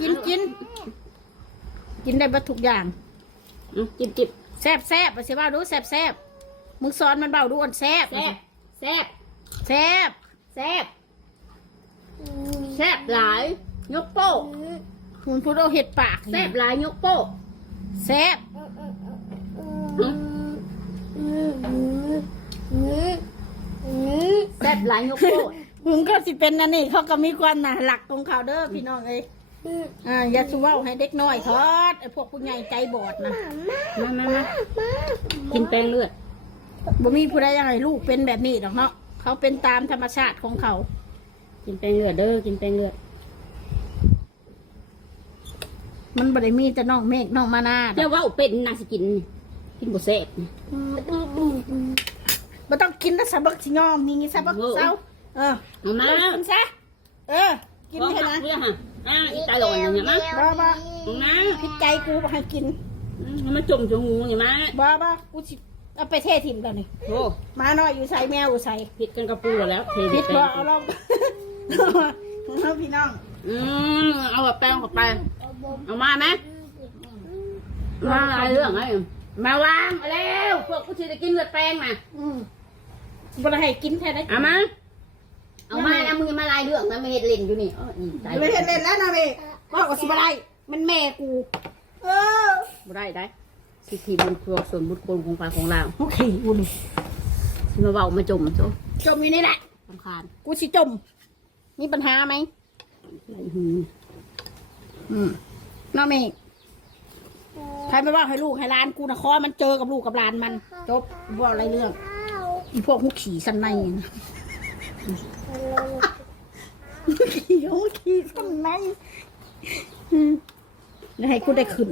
กินกิน กินได้เบัดทุกอย่างอืมจิบจิบแซบแซบไปสิว่าดูแซบแซบมึงสอนมันเบาดูอ่อนแซบแซ่บแซ่บแซบแซ่บแซ่บหลาย ยกโป้คุณพูดเอาเห็ดปากแซ่บหลายยกโป้แซบอืมแซ่บหลายยกโป้มึงก็สิเป็นนั่นนี่เขาก็มีความน่ะหลักของเขาเด้อพี่น้องเอ้ย อ่าอย่าชูเว่าให้เด็กน้อยทอดไอ้พวกผู้ใหญ่ใจบอดนะมามามากินแป้งเลือดบ่มีผู้ใดยังไงลูกเป็นแบบนี้ดอกเนาะเขาเป็นตามธรรมชาติของเขา กินแป้งเลือดเด้อกินแป้งเลือด มันบ่ได้มีแต่น้องเมฆน้องมานาดเจ้าว่าเป็นน่าสิกิน กินบ่แซ่บบ่ต้องกินนะสะบักสิยอมนี่สะบักเศร้าเออเอามากินซะเออกินขอให้หันะกเรื่องฮะ อ่าอีตาหลอนอย่างเงี้ยมั้งบ่บ่เอามาพิดใจกูบ่ให้กินอืมมันจมจมูกอย่างมั้งบ่บ่กูสิเอาไปเทถิ่มแล้วนี่โอ้หมาน้อยอยู่ใส่แมวอยู่ใส่ผิดกันกับปูแล้วเทพิดแป้บ่งเอาลองเอาพี่น้องอืมเอาแบบแป้งเข้าไป เอามาไหมมาอะไรเรื่องไงมาวางเอาเร็วพวกกูจะได้กินเลือดแป้งมาอืมบ่ได้ให้กินแท้ได้เอามา เอามานะมึงอย่ามาลายเรื่องนะไม่เห็ดเล่นอยู่นี่เอออีตายไม่เห็นเล่นแล้วนะเมฆบอกว่าสิบ่ได้มันแม่กู เออบ่ได้ได้สิทธิบุญครัวส่วนบุญคนของฝ่ายของเราโอเคกูนี่สิมาเบามาจมโจ้จมอยู่นี่แหละสำคาญกูสิจม มีปัญหาไหมหืมอืมน้องเมฆใครไม่ว่าให้ลูกให้หลานกูนะคอมันเจอกับลูกกับหลานมัน จบบอกอะไรเรื่องอีพวกมุกขี่สันในนะ ขี่โอ้ขี่สันในอืมให้กูได้ขึ้น